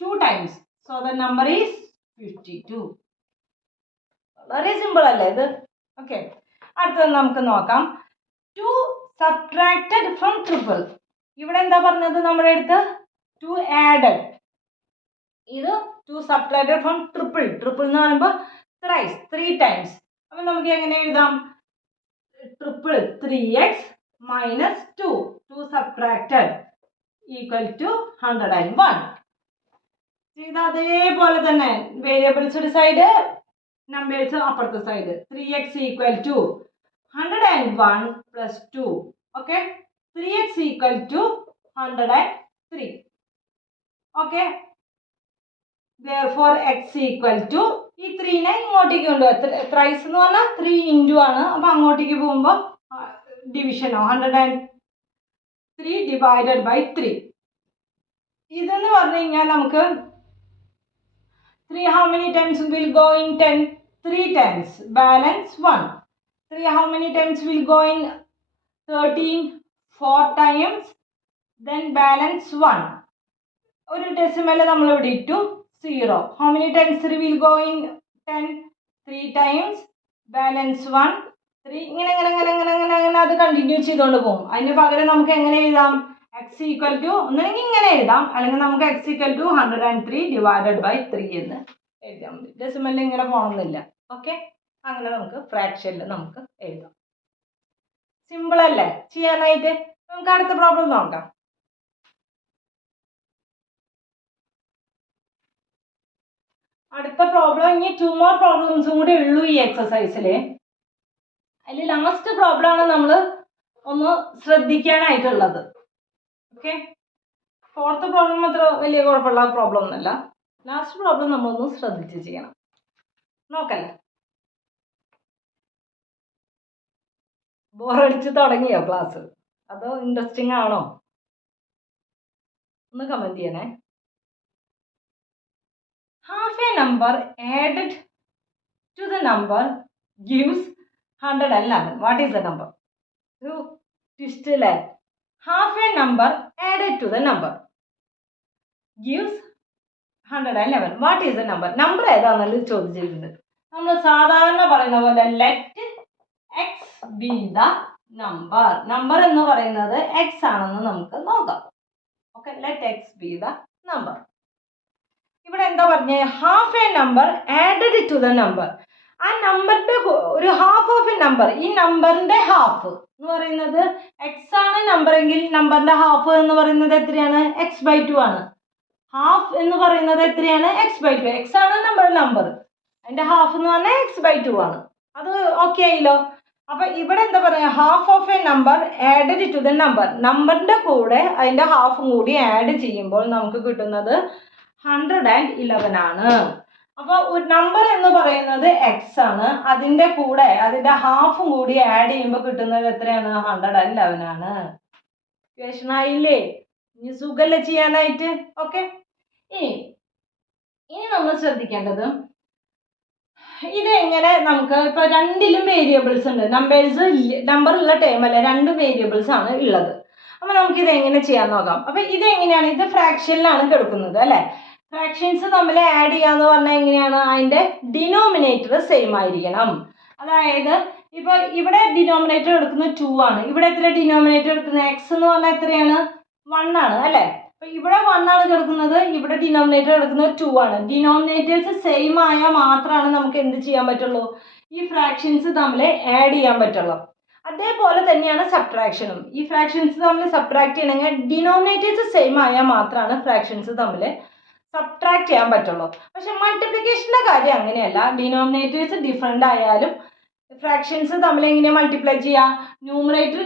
2 times. So the number is 52. വളരെ simple അല്ലേ ഇത്? Okay, അടുത്തത് നമുക്ക് നോക്കാം. 2 സബ്ട്രാക്റ്റഡ് ഫ്രം ട്രിപ്പിൾ. ഇവിടെ എന്താ പറഞ്ഞത് നമ്മുടെ അടുത്ത്? 2 ആഡഡ്. ഇത് 2 സബ്ട്രാക്റ്റഡ് ഫ്രം ട്രിപ്പിൾ. ട്രിപ്പിൾ എന്ന് പറയുമ്പോൾ ത്രൈസ്, 3 ടൈംസ്. അപ്പം നമുക്ക് എങ്ങനെ എഴുതാം? Triple 3x minus 2. 2 subtracted equal to 101. ഇത് അതേപോലെ തന്നെ വേരിയബിൾസ് ഒരു സൈഡ്, നമ്പേഴ്സ് അപ്പുറത്തെ side. 3x equal to 101 plus 2. Okay, 3x equal to 103. Okay, therefore x equal to ഈ 3നെ ഇങ്ങോട്ടേക്ക് കൊണ്ടുപോകുക. ത്രൈസ് എന്ന് പറഞ്ഞാൽ 3 ഇൻറ്റു ആണ്. അപ്പം അങ്ങോട്ടേക്ക് പോകുമ്പോൾ ഡിവിഷനോ 103 ഡിവൈഡഡ് ബൈ 3. ഇതെന്ന് പറഞ്ഞു കഴിഞ്ഞാൽ നമുക്ക് 3 how many times will go in 10? 3 times. Balance 1. 3 how many times will go in 13? 4 times. Then balance 1. ഒരു ഡെസിമൽ നമ്മൾ ഇവിടെ ഇട്ടു 0. How many times 3 will go in 10? 3 times. Balance 1. 3. ഇങ്ങനെ അത് കണ്ടിന്യൂ ചെയ്തുകൊണ്ട് പോകും. അതിന് പകരം നമുക്ക് എങ്ങനെ എഴുതാം? x ഈക്വൽ ടു ഒന്നെങ്കിൽ ഇങ്ങനെ എഴുതാം, അല്ലെങ്കിൽ നമുക്ക് x equal to 103 divided by 3 എന്ന് എഴുതാൻ മതി. ഡെസിമലിൽ ഇങ്ങനെ പോകണമെന്നില്ല. ഓക്കെ, അങ്ങനെ നമുക്ക് ഫ്രാക്ഷനിൽ നമുക്ക് എഴുതാം. സിമ്പിൾ അല്ലേ ചെയ്യാനായിട്ട്? നമുക്ക് അടുത്ത പ്രോബ്ലം നോക്കാം. അടുത്ത പ്രോബ്ലം ഇനി 2 more പ്രോബ്ലംസും കൂടി ഉള്ളൂ ഈ എക്സസൈസിൽ. അതിൽ ലാസ്റ്റ് പ്രോബ്ലം ആണ് നമ്മൾ ഒന്ന് ശ്രദ്ധിക്കാനായിട്ടുള്ളത്. ഓക്കെ, 4th പ്രോബ്ലം അത്ര വലിയ കുഴപ്പമുള്ള പ്രോബ്ലം ഒന്നുമല്ല. ലാസ്റ്റ് പ്രോബ്ലം നമ്മളൊന്ന് ശ്രദ്ധിച്ച് ചെയ്യണം. നോക്കല്ലേ, ബോറടിച്ച് തുടങ്ങിയോ ക്ലാസ്? അതോ ഇൻട്രസ്റ്റിംഗ് ആണോ? ഒന്ന് കമന്റ് ചെയ്യണേ. Half a number added to the number gives 111. What is the number? Twist അല്ലേ? Half a number added to the number gives 111. What is the number? Number ഏതാണെന്ന് ചോദിച്ചിട്ടുണ്ട്. നമ്മൾ സാധാരണ പറയുന്ന പോലെ let x be the number എന്ന് പറയുന്നത് x ആണെന്ന് നമുക്ക് നോക്കാം. Okay, let x be the number. ഇവിടെ എന്താ പറഞ്ഞേ, half a number added to the number. ആ നമ്പറിന്റെ ഒരു ഹാഫ് ഓഫ് എ നമ്പർ, ഈ നമ്പറിന്റെ ഹാഫ് എന്ന് പറയുന്നത് എക്സ് ആണ് നമ്പർ എങ്കിൽ നമ്പറിന്റെ ഹാഫ് എന്ന് പറയുന്നത് എത്രയാണ്, എക്സ് ബൈ ടു ആണ്. ഹാഫ് എന്ന് പറയുന്നത് എത്രയാണ്, എക്സ് ബൈ ടു. എക്സ് ആണ് നമ്പർ അതിന്റെ ഹാഫ് എന്ന് പറഞ്ഞാൽ എക്സ് ബൈ ടു ആണ്. അത് ഓക്കെ ആയില്ലോ. അപ്പൊ ഇവിടെ എന്താ പറയാ, half of a number added to the number. നമ്പറിന്റെ കൂടെ അതിന്റെ ഹാഫും കൂടി ആഡ് ചെയ്യുമ്പോൾ നമുക്ക് കിട്ടുന്നത് 111 ആണ്. അപ്പൊ ഒരു നമ്പർ എന്ന് പറയുന്നത് എക്സ് ആണ്, അതിന്റെ കൂടെ അതിന്റെ ഹാഫും കൂടി ആഡ് ചെയ്യുമ്പോൾ കിട്ടുന്നത് എത്രയാണ്, 111 ആണ്. ക്വസ്റ്റൻ ആയില്ലേ? ഇനി സുഖല്ലേ ചെയ്യാനായിട്ട്? ഓക്കെ, ഇനി നമ്മൾ ശ്രദ്ധിക്കേണ്ടത് ഇത് എങ്ങനെ നമുക്ക് ഇപ്പൊ രണ്ടിലും വേരിയബിൾസ് ഉണ്ട്. നമ്പർ ഉള്ള ടേം അല്ല, രണ്ട് വേരിയബിൾസ് ആണ് ഉള്ളത്. അപ്പൊ നമുക്ക് ഇത് എങ്ങനെ ചെയ്യാൻ നോക്കാം. അപ്പൊ ഇത് എങ്ങനെയാണ്, ഇത് ഫ്രാക്ഷനിലാണ് കിടക്കുന്നത് അല്ലെ. ഫ്രാക്ഷൻസ് തമ്മിൽ ആഡ് ചെയ്യാന്ന് പറഞ്ഞാൽ എങ്ങനെയാണ്, അതിന്റെ ഡിനോമിനേറ്റർ സെയിം ആയിരിക്കണം. അതായത് ഇപ്പൊ ഇവിടെ ഡിനോമിനേറ്റർ എടുക്കുന്നത് 2 ആണ്, ഇവിടെ എത്ര ഡിനോമിനേറ്റർ എടുക്കുന്നത്, എക്സ് എന്ന് പറഞ്ഞാൽ എത്രയാണ്, 1 ആണ് അല്ലെ. അപ്പൊ ഇവിടെ 1 ആണ് കിടക്കുന്നത്, ഇവിടെ ഡിനോമിനേറ്റർ എടുക്കുന്നത് 2 ആണ്. ഡിനോമിനേറ്റേഴ്സ് സെയിം ആയാൽ മാത്രമാണ് നമുക്ക് എന്ത് ചെയ്യാൻ പറ്റുള്ളൂ, ഈ ഫ്രാക്ഷൻസ് തമ്മിൽ ആഡ് ചെയ്യാൻ പറ്റുള്ളൂ. അതേപോലെ തന്നെയാണ് സബ്ട്രാക്ഷനും. ഈ ഫ്രാക്ഷൻസ് തമ്മിൽ സബ്ട്രാക്ട് ചെയ്യണമെങ്കിൽ ഡിനോമിനേറ്റേഴ്സ് സെയിം ആയാൽ മാത്രമാണ് ഫ്രാക്ഷൻസ് തമ്മിൽ സബ്ട്രാക്ട് ചെയ്യാൻ പറ്റുള്ളൂ. പക്ഷെ മൾട്ടിപ്ലിക്കേഷൻ്റെ കാര്യം അങ്ങനെയല്ല. ഡിനോമിനേറ്റേഴ്സ് ഡിഫറെൻ്റ് ആയാലും ഫ്രാക്ഷൻസ് തമ്മിൽ എങ്ങനെയാണ് മൾട്ടിപ്ലൈ ചെയ്യുക, ന്യൂമറേറ്റർ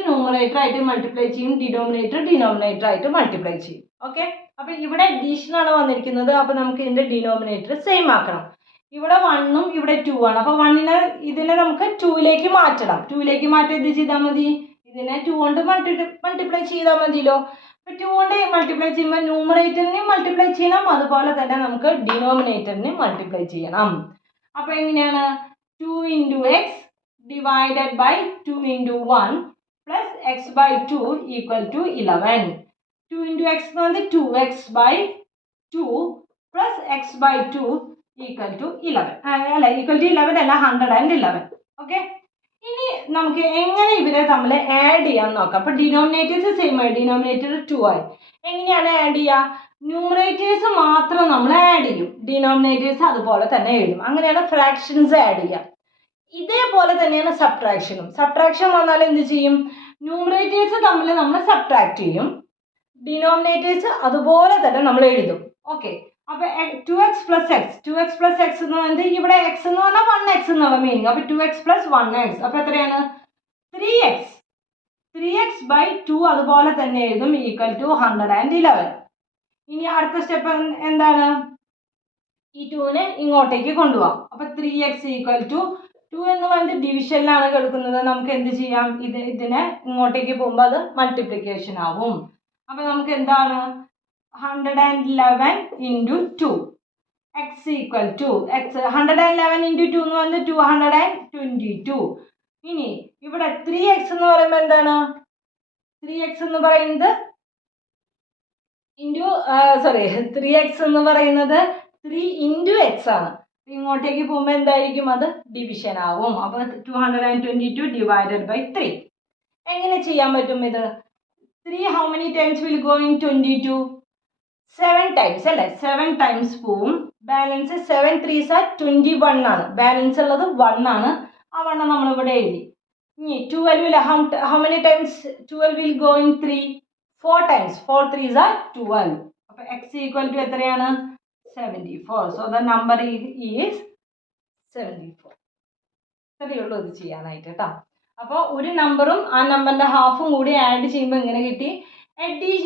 ആയിട്ട് മൾട്ടിപ്ലൈ ചെയ്യും, ഡിനോമിനേറ്റർ ആയിട്ട് മൾട്ടിപ്ലൈ ചെയ്യും. ഓക്കെ, അപ്പൊ ഇവിടെ അഡീഷൻ ആണ് വന്നിരിക്കുന്നത്. അപ്പൊ നമുക്ക് ഇതിന്റെ ഡിനോമിനേറ്റർ സെയിം ആക്കണം. ഇവിടെ 1ഉം ഇവിടെ 2 ആണ്. അപ്പൊ ഇതിനെ നമുക്ക് 2ലേക്ക് മാറ്റണം. 2ലേക്ക് മാറ്റി ഇത് ചെയ്താൽ മതി, ഇതിനെ 2 കൊണ്ട് മൾട്ടിപ്ലൈ ചെയ്താൽ മതിയല്ലോ. അപ്പൊ 2 കൊണ്ട് മൾട്ടിപ്ലൈ ചെയ്യുമ്പോൾ ന്യൂമറേറ്ററിനെ മൾട്ടിപ്ലൈ ചെയ്യണം, അതുപോലെ തന്നെ നമുക്ക് ഡിനോമിനേറ്ററിനെ മൾട്ടിപ്ലൈ ചെയ്യണം. അപ്പൊ എങ്ങനെയാണ്, 2 into x divided by 2 into 1 plus x by 2 equal to 11. 2 into x എന്ന് പറഞ്ഞാൽ 2x by 2 plus x by 2 equal to 11. അല്ല, equal to 11 അല്ല, 111. ഓക്കെ, ഇനി നമുക്ക് എങ്ങനെ ഇവരെ തമ്മിൽ ആഡ് ചെയ്യാൻ നോക്കാം. അപ്പൊ ഡിനോമിനേറ്റേഴ്സ് സെയിം ആയി, ഡിനോമിനേറ്റർ 2 ആയി. എങ്ങനെയാണ് ആഡ് ചെയ്യുക, ന്യൂമറേറ്റേഴ്സ് മാത്രം നമ്മൾ ആഡ് ചെയ്യും, ഡിനോമിനേറ്റേഴ്സ് അതുപോലെ തന്നെ എഴുതും. അങ്ങനെയാണ് ഫ്രാക്ഷൻസ് ആഡ് ചെയ്യുക. ഇതേപോലെ തന്നെയാണ് സബ്ട്രാക്ഷനും. സബ്ട്രാക്ഷൻ വന്നാൽ എന്ത് ചെയ്യും, ന്യൂമറേറ്റേഴ്സ് തമ്മിൽ നമ്മൾ സബ്ട്രാക്ട് ചെയ്യും, ഡിനോമിനേറ്റേഴ്സ് അതുപോലെ തന്നെ നമ്മൾ എഴുതും. ഓക്കെ, അപ്പൊ 2x plus x എന്ന് പറയുന്നത് ഇവിടെ x എന്ന് പറഞ്ഞാൽ 1x എന്നുള്ള മീനിങ്. അപ്പൊ 2x plus 1x അപ്പൊ എത്രയാണ്, 3x by 2 അതുപോലെ തന്നെ എഴുതും, ഈക്വൽ ടു 111. ഇനി അടുത്ത സ്റ്റെപ്പ് എന്താണ്, ഈ 2നെ ഇങ്ങോട്ടേക്ക് കൊണ്ടുപോകാം. അപ്പൊ 3x ഈക്വൽ ടു 2 എന്ന് പറയുന്നത് ഡിവിഷനിലാണ് കിടക്കുന്നത്. നമുക്ക് എന്ത് ചെയ്യാം, ഇതിനെ ഇങ്ങോട്ടേക്ക് പോകുമ്പോൾ അത് മൾട്ടിപ്ലിക്കേഷൻ ആവും. അപ്പൊ നമുക്ക് എന്താണ്, 111 into 2 x equal to x. 111 into 2 എന്ന് പറയുന്നത് 222. ഇനി ഇവിടെ 3x എന്ന് പറയുമ്പോൾ എന്താണ്, 3x എന്ന് പറയുന്നത് 3x എന്ന് പറയുന്നത് 3 into x ആണ്. ഇങ്ങോട്ടേക്ക് പോകുമ്പോൾ എന്തായിരിക്കും, അത് ഡിവിഷൻ ആവും. അപ്പൊ 222 divided by 3. എങ്ങനെ ചെയ്യാൻ പറ്റും ഇത്, 3 how many times will go in 22? 7 times അല്ലേ, 7 times പോവും. ബാലൻസ് 7 3s are 21 ആണ്. ബാലൻസ് ഉള്ളത് 1 ആണ്. ആ 1 നമ്മളിവിടെ എഴുതി. ഇനി 12 will how many times 12 will go in 3? 4 times. 4 3s are 12. അപ്പൊ x equal to എത്രയാണ്, 74. So the number is 74. ഇത്രയുള്ളൂ ഇത് ചെയ്യാനായിട്ട് കേട്ടോ. അപ്പോൾ ഒരു നമ്പറും ആ നമ്പറിന്റെ ഹാഫും കൂടി ആഡ് ചെയ്യുമ്പോൾ ഇങ്ങനെ കിട്ടി.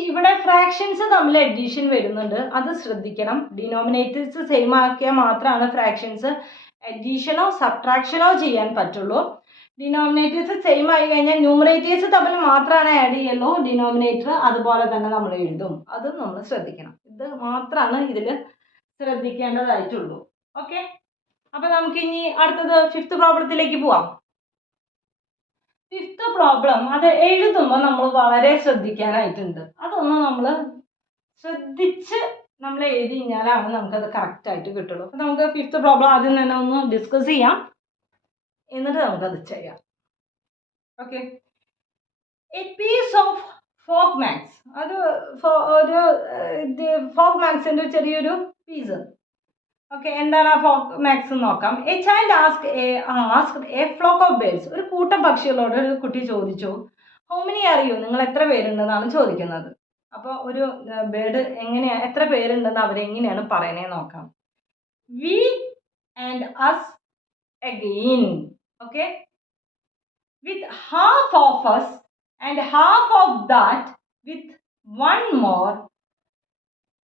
ഇവിടെ ഫ്രാക്ഷൻസ് തമ്മിൽ അഡീഷൻ വരുന്നുണ്ട്, അത് ശ്രദ്ധിക്കണം. ഡിനോമിനേറ്റേഴ്സ് സെയിം ആക്കിയാൽ മാത്രമാണ് ഫ്രാക്ഷൻസ് അഡീഷനോ സബ്ട്രാക്ഷനോ ചെയ്യാൻ പറ്റുള്ളൂ. ഡിനോമിനേറ്റേഴ്സ് സെയിം ആയി കഴിഞ്ഞാൽ ന്യൂമറേറ്റേഴ്സ് തമ്മിൽ മാത്രമാണ് ആഡ് ചെയ്യുള്ളൂ, ഡിനോമിനേറ്റർ അതുപോലെ തന്നെ നമ്മൾ എഴുതും. അതും നമ്മൾ ശ്രദ്ധിക്കണം. ഇത് മാത്രമാണ് ഇതിൽ ശ്രദ്ധിക്കേണ്ടതായിട്ടുള്ളൂ. ഓക്കെ, അപ്പൊ നമുക്ക് ഇനി അടുത്തത് 5th പ്രോബ്ലത്തിലേക്ക് പോവാം. 5th പ്രോബ്ലം അത് എഴുതുമ്പോൾ നമ്മൾ വളരെ ശ്രദ്ധിക്കാനായിട്ടുണ്ട്. അതൊന്ന് നമ്മൾ ശ്രദ്ധിച്ച് നമ്മൾ എഴുതി കഴിഞ്ഞാലാണ് നമുക്കത് കറക്റ്റ് ആയിട്ട് കിട്ടുള്ളൂ. അപ്പം നമുക്ക് 5th പ്രോബ്ലം ആദ്യം തന്നെ ഒന്ന് ഡിസ്കസ് ചെയ്യാം, എന്നിട്ട് നമുക്കത് ചെയ്യാം. Okay, a piece of folk maths, അത് ഒരു ഫോക്ക് മാക്സിൻ്റെ ചെറിയൊരു പീസ്. ഓക്കെ, എന്താണ് ആ ഫോക്ക് മാക്സ് നോക്കാം. A child asked a flock of birds, ഒരു കൂട്ടം പക്ഷികളോട് ഒരു കുട്ടി ചോദിച്ചു, ഹൗ മെനി അറിയൂ, നിങ്ങൾ എത്ര പേരുണ്ടെന്നാണ് ചോദിക്കുന്നത്. അപ്പോൾ ഒരു ബേർഡ് എങ്ങനെയാണ് എത്ര പേരുണ്ടെന്ന് അവരെങ്ങനെയാണ് പറയണേ നോക്കാം. We and us again. Okay, with half of us and half of that with one more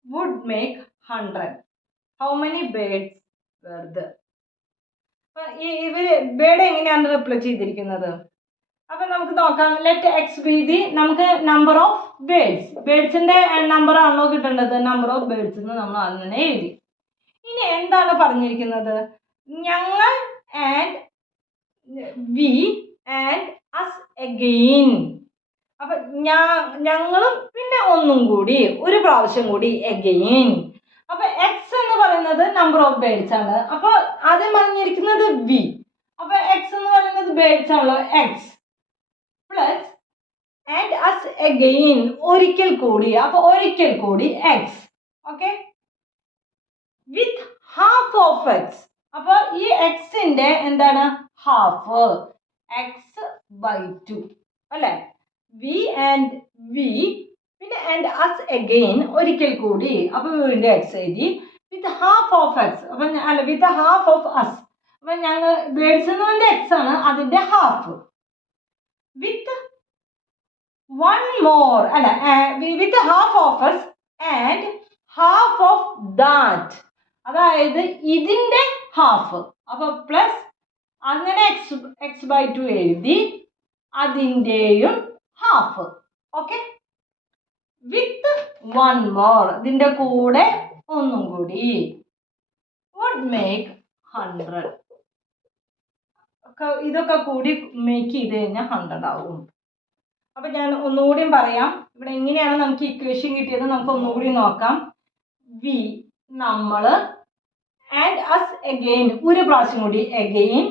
would make 100. How many birds were there? ഇവര് ബേർഡ് എങ്ങനെയാണ് റിപ്ലൈ ചെയ്തിരിക്കുന്നത്? അപ്പൊ നമുക്ക് നോക്കാം. ലെറ്റ് എക്സ് ബി ദി, നമുക്ക് നമ്പർ ഓഫ് ബേർഡ്സ്, ബേർഡ്സിന്റെ നമ്പർ ആണല്ലോ കിട്ടേണ്ടത്. Number of birds എന്ന് നമ്മൾ ആദ്യം തന്നെ എഴുതി. ഇനി എന്താണ് പറഞ്ഞിരിക്കുന്നത്? ഞങ്ങൾ and we and us again. അപ്പൊ ഞങ്ങളും പിന്നെ ഒന്നും കൂടി, ഒരു പ്രാവശ്യം കൂടി അഗെയിൻ. അപ്പൊ എക്സ് എന്ന് പറയുന്നത് നമ്പർ ഓഫ് ബേർഡ്സ് ആണ്. അപ്പൊ ആദ്യം പറഞ്ഞിരിക്കുന്നത് വി, അപ്പൊ എക്സ് എന്ന് പറയുന്നത് ബേർഡ്സ് ആണല്ലോ, x plus and us again, ഒരിക്കൽ കൂടി, അപ്പൊ ഒരിക്കൽ കൂടി x. Okay, with half of x, അപ്പൊ ഈ എക്സിന്റെ എന്താണ് ഹാഫ്, എക്സ് ബൈ 2 അല്ലെ. വി ആൻഡ് വി പിന്നെ ആൻഡ് അസ് അഗെയിൻ, ഒരിക്കൽ കൂടി, അപ്പൊ വീണ്ടും എക്സ് എഴുതി. വിത്ത് ഹാഫ് ഓഫ് എക്സ്, അപ്പൊ അല്ല വിത്ത് ഹാഫ് ഓഫ് അസ്, അപ്പൊ ഞങ്ങൾ ബേർഡ്സ് എന്ന് പറഞ്ഞ എക്സ് ആണ്, അതിന്റെ ഹാഫ്. വിത്ത് വൺ മോർ അല്ല, വിത്ത് half of S and half of that, അതായത് ഇതിന്റെ ഹാഫ്, അപ്പൊ പ്ലസ് അങ്ങനെ എക്സ് ബൈ 2 എഴുതി, അതിൻ്റെയും ഹാഫ്. ഓക്കെ, വിത്ത് വൺ മോർ, ഇതിന്റെ കൂടെ ഒന്നും കൂടി, വുഡ് മേക്ക് 100. ഇതൊക്കെ കൂടി മേക്ക് ചെയ്ത് കഴിഞ്ഞാൽ 100 ആവും. അപ്പൊ ഞാൻ ഒന്നുകൂടിയും പറയാം. ഇവിടെ എങ്ങനെയാണ് നമുക്ക് ഇക്വേഷൻ കിട്ടിയത് നമുക്ക് ഒന്നുകൂടി നോക്കാം. വി നമ്മള് ആൻഡ് അസ് അഗെയിൻ, ഒരു പ്രാവശ്യം കൂടി again,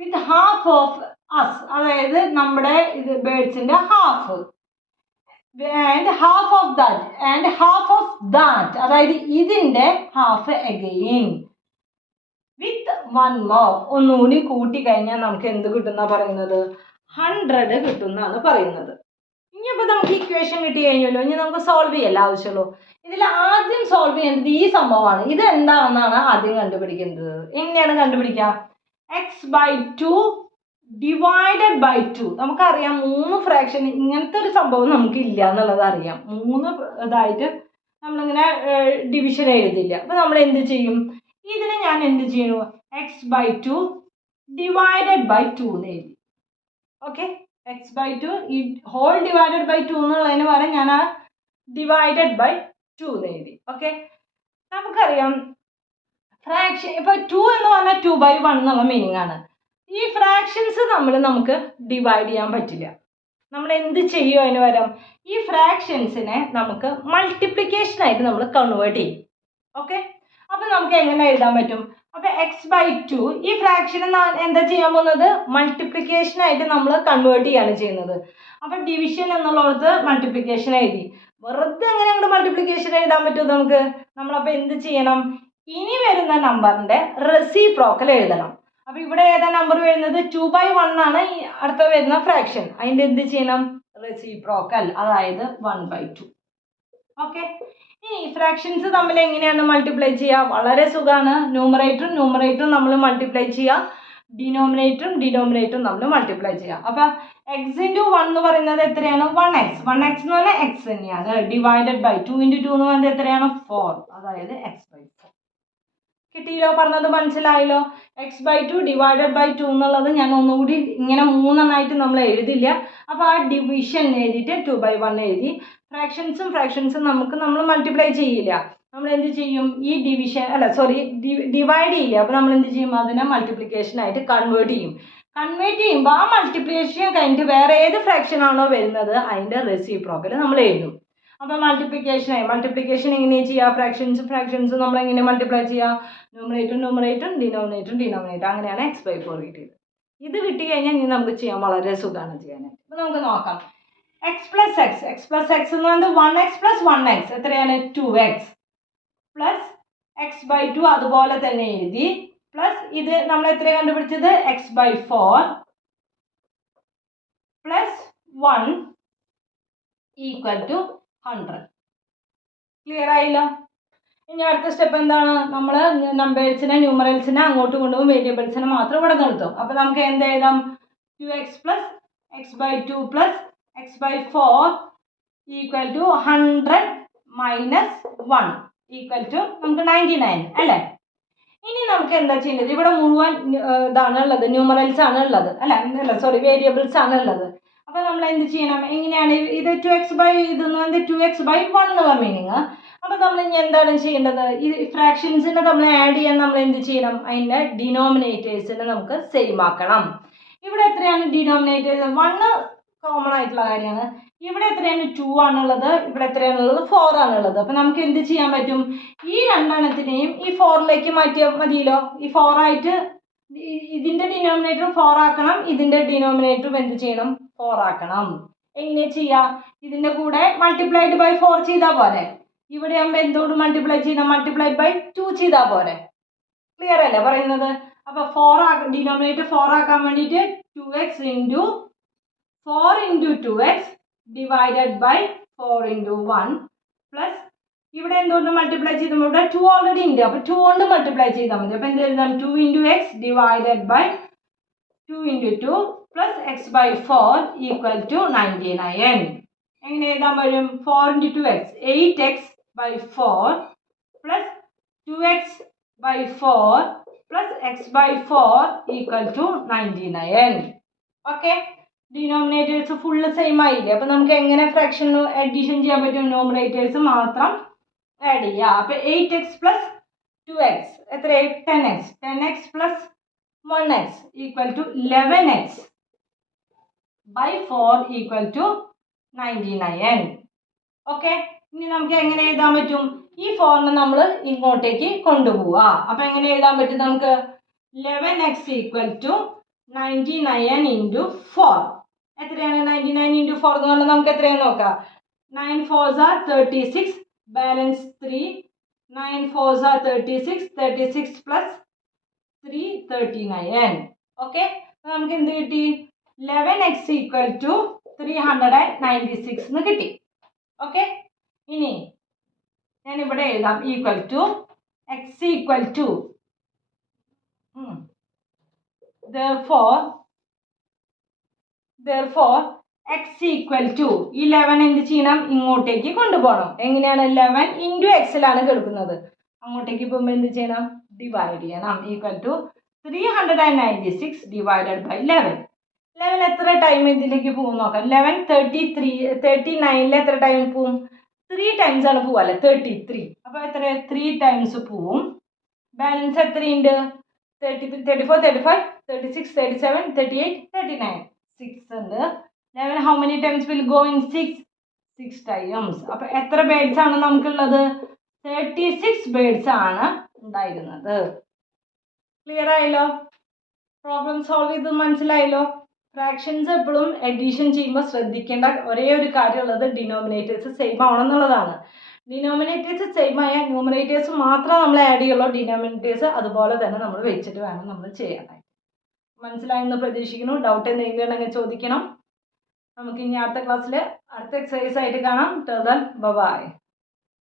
with half of us, അതായത് നമ്മുടെ ഇത് ബേർഡ്സിന്റെ half, and half of that and half of that, അതായത് ഇതിന്റെ half again, with one more, ഒന്നുകൂടി കൂട്ടി കഴിഞ്ഞാൽ നമുക്ക് എന്ത് കിട്ടുന്ന പറയുന്നത്? 100 കിട്ടുന്നാണ് പറയുന്നത്. ഇനിയിപ്പോൾ നമുക്ക് ഇക്വേഷൻ കിട്ടി കഴിഞ്ഞല്ലോ, ഇനി നമുക്ക് സോൾവ് ചെയ്യല്ല ആവശ്യമുള്ളൂ. ഇതിൽ ആദ്യം സോൾവ് ചെയ്യേണ്ടത് ഈ സംഭവമാണ്. ഇത് എന്താണെന്നാണ് ആദ്യം കണ്ടുപിടിക്കുന്നത്. എങ്ങനെയാണ് കണ്ടുപിടിക്കുക? X by 2 divided by 2. നമുക്കറിയാം 3 ഫ്രാക്ഷൻ, ഇങ്ങനത്തെ ഒരു സംഭവം നമുക്ക് ഇല്ല എന്നുള്ളത് അറിയാം. 3 ഇതായിട്ട് നമ്മളിങ്ങനെ ഡിവിഷൻ എഴുതില്ല. അപ്പൊ നമ്മൾ എന്ത് ചെയ്യും? ഇതിനെ ഞാൻ എന്ത് ചെയ്യുന്നു? എക്സ് ബൈ 2 ഡിവൈഡഡ് ബൈ 2 എന്ന് എഴുതി. ഓക്കെ, എക്സ് ബൈ 2 ഈ ഹോൾ ഡിവൈഡഡ് ബൈ 2 എന്നുള്ളതിന് പകരം ഞാൻ ആ ഡിവൈഡഡ് ബൈ 2 എന്ന് എഴുതി. ഓക്കെ, നമുക്കറിയാം ഫ്രാക്ഷൻ ഇപ്പൊ 2 എന്ന് പറഞ്ഞാൽ 2/1 എന്നുള്ള മീനിങ് ആണ്. ഈ ഫ്രാക്ഷൻസ് നമുക്ക് ഡിവൈഡ് ചെയ്യാൻ പറ്റില്ല. നമ്മൾ എന്ത് ചെയ്യും? അതിന് പകരം ഈ ഫ്രാക്ഷൻസിനെ നമുക്ക് മൾട്ടിപ്ലിക്കേഷൻ ആയിട്ട് നമ്മൾ കൺവേർട്ട് ചെയ്യും. ഓക്കെ, അപ്പൊ നമുക്ക് എങ്ങനെ എഴുതാൻ പറ്റും? അപ്പൊ എക്സ് ബൈ 2 ഈ ഫ്രാക്ഷനെ എന്താ ചെയ്യാൻ പോകുന്നത്? മൾട്ടിപ്ലിക്കേഷൻ ആയിട്ട് നമ്മൾ കൺവേർട്ട് ചെയ്യാണ് ചെയ്യുന്നത്. അപ്പൊ ഡിവിഷൻ എന്നുള്ളത് മൾട്ടിപ്ലിക്കേഷൻ എഴുതി. വെറുതെ എങ്ങനെ അങ്ങോട്ട് മൾട്ടിപ്ലിക്കേഷൻ എഴുതാൻ പറ്റും നമുക്ക്? നമ്മളപ്പോ എന്ത് ചെയ്യണം? ഇനി വരുന്ന നമ്പറിന്റെ റെസിപ്രോക്കൽ എഴുതണം. അപ്പൊ ഇവിടെ ഏതാ നമ്പർ വരുന്നത്? 2/1 ആണ് ഈ അടുത്ത വരുന്ന ഫ്രാക്ഷൻ. അതിന്റെ എന്ത് ചെയ്യണം? റെസിപ്രോക്കൽ, അതായത് 1/2. ഓക്കെ, ഇനി ഫ്രാക്ഷൻസ് തമ്മിൽ എങ്ങനെയാണ് മൾട്ടിപ്ലൈ ചെയ്യുക? വളരെ സുഖമാണ്. ന്യൂമറേറ്ററും നമ്മൾ മൾട്ടിപ്ലൈ ചെയ്യുക, ഡിനോമിനേറ്ററും നമ്മൾ മൾട്ടിപ്ലൈ ചെയ്യുക. അപ്പൊ എക്സ് ഇൻറ്റു 1 എന്ന് പറയുന്നത് എത്രയാണ്? 1x. 1x എന്ന് പറഞ്ഞാൽ എക്സ് തന്നെയാണ്. ഡിവൈഡഡ് ബൈ 2 × 2 എന്ന് പറയുന്നത് എത്രയാണ്? 4, അതായത് x/4. കിട്ടിയല്ലോ? പറഞ്ഞത് മനസ്സിലായല്ലോ? x/2 ഡിവൈഡഡ് ബൈ 2 എന്നുള്ളത് ഞാൻ ഒന്നുകൂടി ഇങ്ങനെ 3 നമ്മൾ എഴുതില്ല. അപ്പോൾ ആ ഡിവിഷൻ എഴുതിയിട്ട് 2/1 എഴുതി. ഫ്രാക്ഷൻസും നമ്മൾ മൾട്ടിപ്ലൈ ചെയ്യില്ല. നമ്മൾ എന്ത് ചെയ്യും? ഈ ഡിവിഷൻ ഡിവൈഡ് ചെയ്യില്ല. അപ്പോൾ നമ്മൾ എന്ത് ചെയ്യും? അതിനെ മൾട്ടിപ്ലിക്കേഷൻ ആയിട്ട് കൺവേർട്ട് ചെയ്യുമ്പോൾ ആ മൾട്ടിപ്ലിക്കേഷൻ കഴിഞ്ഞിട്ട് വേറെ ഏത് ഫ്രാക്ഷൻ ആണോ വരുന്നത് അതിൻ്റെ റെസിപ്രോക്കൽ നമ്മൾ എഴുതും. അപ്പോൾ മൾട്ടിപ്ലിക്കേഷൻ എങ്ങനെയാണ് ചെയ്യുക? ഫ്രാക്ഷൻസ് നമ്മൾ എങ്ങനെ മൾട്ടിപ്ലൈ ചെയ്യുക? ന്യൂമറേറ്ററും ഡിനോമിനേറ്റർ അങ്ങനെയാണ് x/4 കിട്ടിയത്. ഇത് കിട്ടി കഴിഞ്ഞാൽ ഇനി നമുക്ക് ചെയ്യാൻ വളരെ സുഖമാണ് ചെയ്യാനായിട്ട്. അപ്പോൾ നമുക്ക് നോക്കാം. എക്സ് പ്ലസ് എക്സ് എന്ന് പറയുന്നത് 1x പ്ലസ് 1x എത്രയാണ് 2x പ്ലസ് എക്സ് ബൈ 2 അതുപോലെ തന്നെ എഴുതി പ്ലസ് ഇത് നമ്മൾ എത്രയാണ് കണ്ടുപിടിച്ചത് x by 4 plus 1 equal to 100. Clear ആയില്ലോ? ഇനി അടുത്ത സ്റ്റെപ്പ് എന്താണ്? നമ്മൾ നമ്പേഴ്സിനെ ന്യൂമറൽസിനെ അങ്ങോട്ടും കൊണ്ടുപോകും, വേരിയബിൾസിനെ മാത്രം ഇവിടെ നിർത്തും. അപ്പോൾ നമുക്ക് എന്ത് എഴുതാം? 2x plus x by 2 plus x by 4 equal to 100 minus 1 equal to നമുക്ക് 99 അല്ലേ? ഇനി നമുക്ക് എന്താ ചെയ്യേണ്ടത്? ഇവിടെ മുഴുവൻ ഇതാണ് ഉള്ളത്, ന്യൂമറൽസ് ആണ് ഉള്ളത് അല്ല സോറി വേരിയബിൾസ് ആണ് ഉള്ളത്. അപ്പോൾ നമ്മൾ എന്ത് ചെയ്യണം? എങ്ങനെയാണ് ഇത് 2x ബൈ ഇതെന്ന് പറയുന്നത് 2x ബൈ 1 എന്നുള്ള മീനിങ്. അപ്പോൾ നമ്മൾ ഇനി എന്താണ് ചെയ്യേണ്ടത്? ഈ ഫ്രാക്ഷൻസിനെ നമ്മൾ ആഡ് ചെയ്യാൻ നമ്മൾ എന്ത് ചെയ്യണം? അതിൻ്റെ ഡിനോമിനേറ്റേഴ്സിനെ നമുക്ക് സെയിം ആക്കണം. ഇവിടെ എത്രയാണ് ഡിനോമിനേറ്റേഴ്സ്? 1 കോമൺ ആയിട്ടുള്ള കാര്യമാണ്. ഇവിടെ എത്രയാണ് 2 ആണുള്ളത്, ഇവിടെ എത്രയാണുള്ളത് 4 ആണുള്ളത്. അപ്പം നമുക്ക് എന്ത് ചെയ്യാൻ പറ്റും? ഈ രണ്ടെണ്ണത്തിനെയും ഈ 4ലേക്ക് മാറ്റിയാൽ മതിയല്ലോ. ഈ 4 ആയിട്ട് ഇതിൻ്റെ ഡിനോമിനേറ്റർ 4 ആക്കണം, ഇതിൻ്റെ ഡിനോമിനേറ്ററും എന്ത് ചെയ്യണം? 4 ആക്കണം. എങ്ങനെ ചെയ്യാം? ഇതിൻ്റെ കൂടെ മൾട്ടിപ്ലൈഡ് ബൈ 4 ചെയ്താൽ പോരെ? ഇവിടെ ആകുമ്പോൾ എന്തോട് മൾട്ടിപ്ലൈ ചെയ്യണം? മൾട്ടിപ്ലൈഡ് ബൈ 2 ചെയ്താൽ പോരെ? ക്ലിയർ അല്ലേ പറയുന്നത്? അപ്പോൾ 4 ഡിനോമിനേറ്റർ 4 ആക്കാൻ വേണ്ടിയിട്ട് 2x into 4 into 2x divided by 4 into 1 plus ഇവിടെ എന്തുകൊണ്ട് മൾട്ടിപ്ലൈ ചെയ്താൽ ഇവിടെ 2 ഓൾറെഡി ഉണ്ട്, അപ്പോൾ 2 കൊണ്ട് മൾട്ടിപ്ലൈ ചെയ്താൽ മതി. അപ്പോൾ എന്ത് എഴുതാം? 2 into x divided by 2 into 2 plus x by 4 equal to 99. എങ്ങനെ എഴുതാൻ വരും? 4 into 2x 8x by 4 plus 2x by 4 plus x by 4 equal to 99. Okay, denominators full same ആയില്ലേ? അപ്പോൾ നമുക്ക് എങ്ങനെ ഫ്രാക്ഷൻ അഡീഷൻ ചെയ്യാൻ പറ്റും? ന്യൂമറേറ്റേഴ്സ് മാത്രം ആഡ് ചെയ്യുക. അപ്പോൾ 8x പ്ലസ് 2x എത്ര? 10x 10x plus 1x equal to 11x by 4 equal to 99. Okay, ഇനി നമുക്ക് എങ്ങനെ എഴുതാൻ പറ്റും? ഈ 4നെ നമ്മൾ ഇങ്ങോട്ടേക്ക് കൊണ്ടുപോവുക. അപ്പോൾ എങ്ങനെ എഴുതാൻ പറ്റും നമുക്ക്? 11x ഈക്വൽ ടു 99 ഇൻറ്റു 4 എത്രയാണ്? 99 ഇൻറ്റു 4 എന്ന് പറഞ്ഞാൽ നമുക്ക് എത്രയാണ് നോക്കാം? 9 4s are 36 balance 3 9 4s are 36 36 plus 3 39. Okay, നമുക്ക് എന്ത് കിട്ടി? 11x ഈക്വൽ ടു 396 എന്ന് കിട്ടി. ഓക്കെ, ഇനി ഞാനിവിടെ എഴുതാം equal to x equal to therefore x equal to 11 എന്ത് ചെയ്യണം? ഇങ്ങോട്ടേക്ക് കൊണ്ടുപോകണം. എങ്ങനെയാണ്? 11 ഇൻറ്റു എക്സിലാണ് കിടക്കുന്നത്. അങ്ങോട്ടേക്ക് പോകുമ്പോൾ എന്ത് ചെയ്യണം? ഡിവൈഡ് ചെയ്യണം. Equal to 396 divided by 11. 11 എത്ര ടൈം ഇതിലേക്ക് പോകും നോക്കാം. 11 39 എത്ര ടൈം പോവും? 3 ടൈംസ് ആണ് പോവുക അല്ലേ? 33. അപ്പോൾ എത്ര? 3 ടൈംസ് പോവും. ബാലൻസ് എത്രയുണ്ട്? 33 34 35 36 37 38 39 6 ഉണ്ട്. 11 how many times will go in 6 times. അപ്പോൾ എത്ര ബേഡ്സ് ആണ് നമുക്കുള്ളത്? 36 ബേഡ്സ് ആണ് ഉണ്ടായിരുന്നത്. ക്ലിയർ ആയല്ലോ? പ്രോബ്ലം സോൾവ് ചെയ്ത് മനസ്സിലായല്ലോ? ഫ്രാക്ഷൻസ് എപ്പോഴും എഡീഷൻ ചെയ്യുമ്പോൾ ശ്രദ്ധിക്കേണ്ട ഒരേ ഒരു കാര്യമുള്ളത് ഡിനോമിനേറ്റേഴ്സ് സെയിം ആവണമെന്നുള്ളതാണ്. ഡിനോമിനേറ്റേഴ്സ് സെയിം ആയാൽ ന്യൂമറേറ്റേഴ്സ് മാത്രം നമ്മൾ ആഡ് ചെയ്യുള്ളൂ. ഡിനോമിനേറ്റേഴ്സ് അതുപോലെ തന്നെ നമ്മൾ വെച്ചിട്ട് വേണം നമ്മൾ ചെയ്യാനായിട്ട്. മനസ്സിലായെന്ന് പ്രതീക്ഷിക്കുന്നു. ഡൗട്ട് എന്തെങ്കിലും ഉണ്ടെങ്കിൽ ചോദിക്കണം. നമുക്ക് ഇനി അടുത്ത ക്ലാസ്സിൽ അടുത്ത എക്സസൈസ് ആയിട്ട് കാണാം. Till then bye.